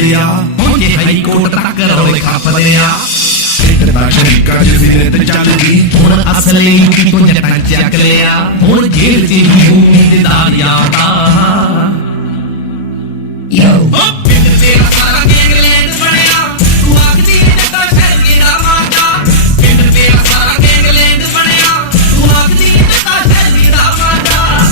ਲਿਆ ਹੁਣ ਜੇ ਹਾਈ ਕੋਰਟ ਤੱਕ ਰੌਲੇ ਖੱਪਦੇ ਆ ਤਾਂ ਸ਼ਰੀਕਾ ਜਿਹਦੇ ਤੇ ਚੱਲਦੀ ਹੁਣ ਅਸਲੀ ਯੂਪੀ ਤੋਂ ਜੱਟਾਂ ਚੱਕ ਲਿਆ ਹੁਣ ਜੇਲ੍ਹ 'ਚ ਹੀ ਉਮੀਦਦਾਰ ਯਾਦਾ ਯੋ ਪਿੰਡ ਦੇ ਸਾਰਾ ਗੈਂਗਲੈਂਡ ਬਣਿਆ ਤੂੰ ਆਖਦੀ ਨੱਕਾ ਸ਼ਹਿਰ ਗੇੜਾ ਮਾਰਦਾ ਪਿੰਡ ਦੇ ਸਾਰਾ ਗੈਂਗਲੈਂਡ ਬਣਿਆ ਤੂੰ ਆਖਦੀ ਨੱਕਾ ਸ਼ਹਿਰ ਗੇੜਾ ਮਾਰਦਾ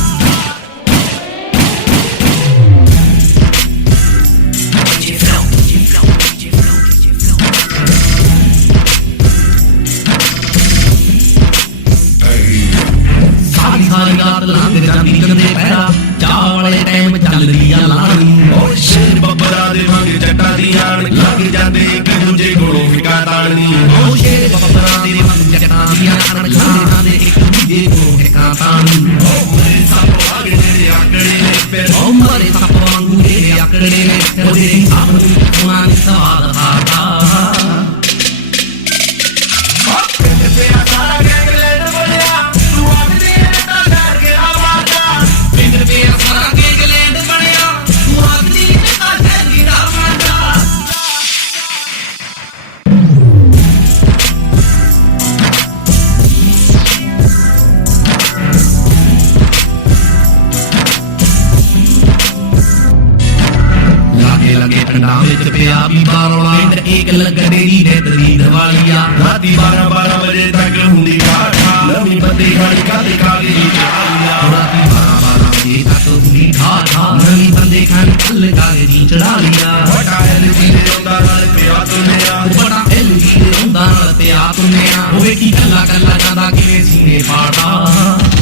ਸਾਰੀ ਰਾਤ ਲਾਂਦੇ ਜਾਂਦੀ ਕੰਦੇ ਪੈਰਾ ਚਾਹ ਵਾਲੇ ਟਾਈਮ ਚੱਲਦੀ ਆ ਲਾਣੀ ਓ ਸ਼ੇਰ ਬੱਬਰਾ ਦੇ ਮੰਗ ਜੱਟਾਂ ਦੀ ਆਣ ਲੱਗ ਜਾਂਦੇ ਇੱਕ ਦੂਜੇ ਕੋਲੋਂ ਫਿਕਾ ਤਾਣੀ ਓ ਸ਼ੇਰ ਬੱਬਰਾ ਦੇ ਮੰਗ ਜੱਟਾਂ ਦੀ ਆਣ ਲੱਗ ਜਾਂਦੇ ਇੱਕ ਦੂਜੇ ਕੋਲੋਂ ਫਿਕਾ ਤਾਣੀ ਓ ਮੇਰੇ ਸੱਪ ਵਾਂਗੇ ਜਿਹੜੇ ਆਕੜੇ ਨੇ ਫਿਰ ਓ ਮਰੇ ਸੱਪ ਵਾਂਗੂ ਜਿਹੜੇ ਆਕੜੇ ਨੇ ਉਹਦੇ ਆਪ ਨੂੰ ਉਹਨਾਂ ਨੇ ਸਵਾਦ ਹਾਤਾ लगे ठंडा में पिया भी बारोला एक लगड़े दी है तरीर वालिया राती 12 बजे तक हुंदी ठाठा नवी बंदी खाली काली काली चढ़ालिया राती 12 बजे तक हुंदी ठाठा नवी बंदी खाली काली काली चढ़ालिया बड़ा एलजी दे हुंदा नाल पिया तुनिया बड़ा एलजी दे हुंदा नाल पिया तुनिया ओए की गल्ला गल्ला जांदा किवें सीने पाड़ा